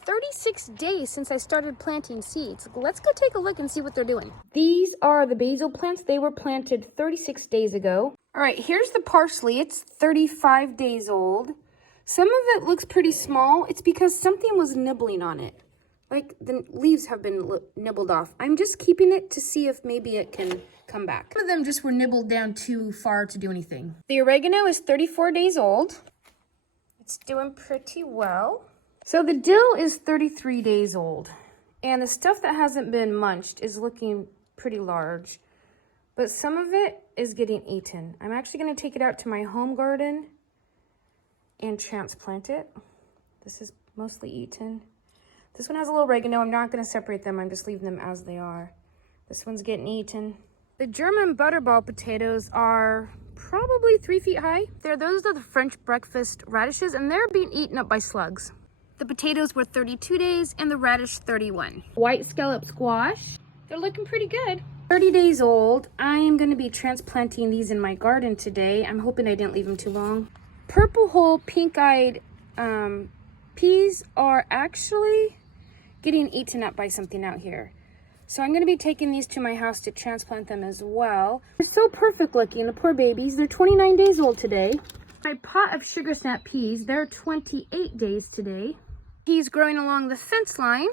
36 days since I started planting seeds. Let's go take a look and see what they're doing. These are the basil plants. They were planted 36 days ago. All right, here's the parsley. It's 35 days old. Some of it looks pretty small. It's because something was nibbling on it. Like the leaves have been nibbled off. I'm just keeping it to see if maybe it can come back. Some of them just were nibbled down too far to do anything. The oregano is 34 days old. It's doing pretty well. So the dill is 33 days old. And the stuff that hasn't been munched is looking pretty large. But some of it is getting eaten. I'm actually going to take it out to my home garden and transplant it. This is mostly eaten. This one has a little oregano. I'm not going to separate them. I'm just leaving them as they are. This one's getting eaten. The German butterball potatoes are probably 3 feet high. Those are the French breakfast radishes, and they're being eaten up by slugs. The potatoes were 32 days and the radish 31. White scallop squash. They're looking pretty good. 30 days old. I am going to be transplanting these in my garden today. I'm hoping I didn't leave them too long. Purple hull pink-eyed peas are actually getting eaten up by something out here. So I'm going to be taking these to my house to transplant them as well. They're so perfect looking, the poor babies. They're 29 days old today. My pot of sugar snap peas, they're 28 days today. Peas growing along the fence line.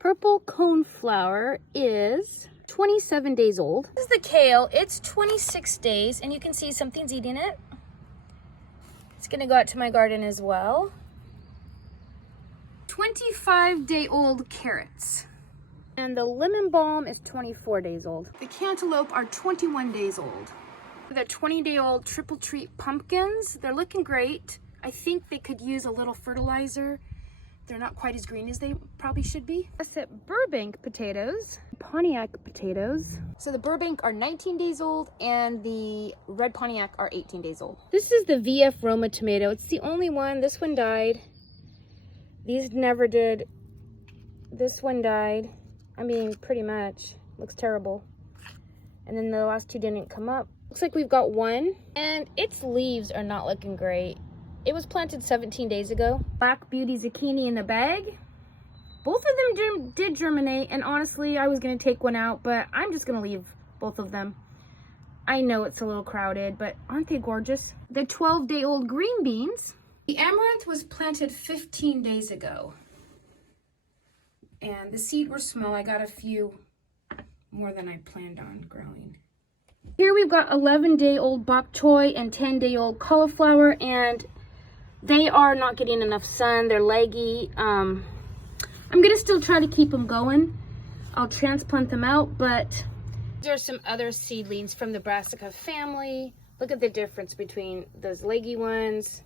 Purple coneflower is 27 days old. This is the kale. It's 26 days, and you can see something's eating it. It's going to go out to my garden as well. 25-day-old carrots. And the lemon balm is 24 days old. The cantaloupe are 21 days old. The 20-day-old triple treat pumpkins, they're looking great. I think they could use a little fertilizer. They're not quite as green as they probably should be. That's it, Burbank potatoes, Pontiac potatoes. So the Burbank are 19 days old and the red Pontiac are 18 days old. This is the VF Roma tomato. It's the only one. This one died. These never did. This one died. I mean, pretty much. Looks terrible. And then the last two didn't come up. Looks like we've got one. And its leaves are not looking great. It was planted 17 days ago. Black Beauty zucchini in the bag. Both of them did germinate. And honestly, I was going to take one out. But I'm just going to leave both of them. I know it's a little crowded, but aren't they gorgeous? The 12-day-old green beans. The amaranth was planted 15 days ago. And the seed were small. I got a few more than I planned on growing. Here we've got 11-day-old bok choy and 10-day-old cauliflower, and they are not getting enough sun. They're leggy. I'm going to still try to keep them going. I'll transplant them out, but there are some other seedlings from the brassica family. Look at the difference between those leggy ones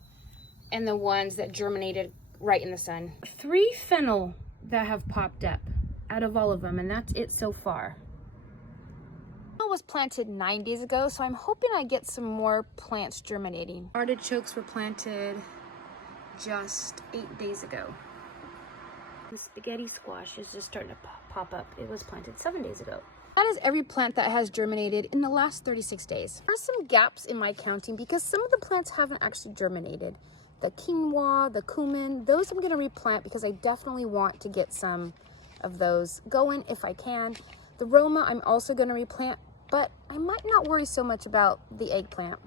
and the ones that germinated right in the sun. 3 fennel that have popped up out of all of them, and that's it so far. It was planted 9 days ago, so I'm hoping I get some more plants germinating. Artichokes were planted just 8 days ago. The spaghetti squash is just starting to pop up. It was planted 7 days ago. That is every plant that has germinated in the last 36 days. There are some gaps in my counting because some of the plants haven't actually germinated. The quinoa, the cumin, those I'm going to replant because I definitely want to get some of those going if I can. The Roma I'm also going to replant, but I might not worry so much about the eggplant.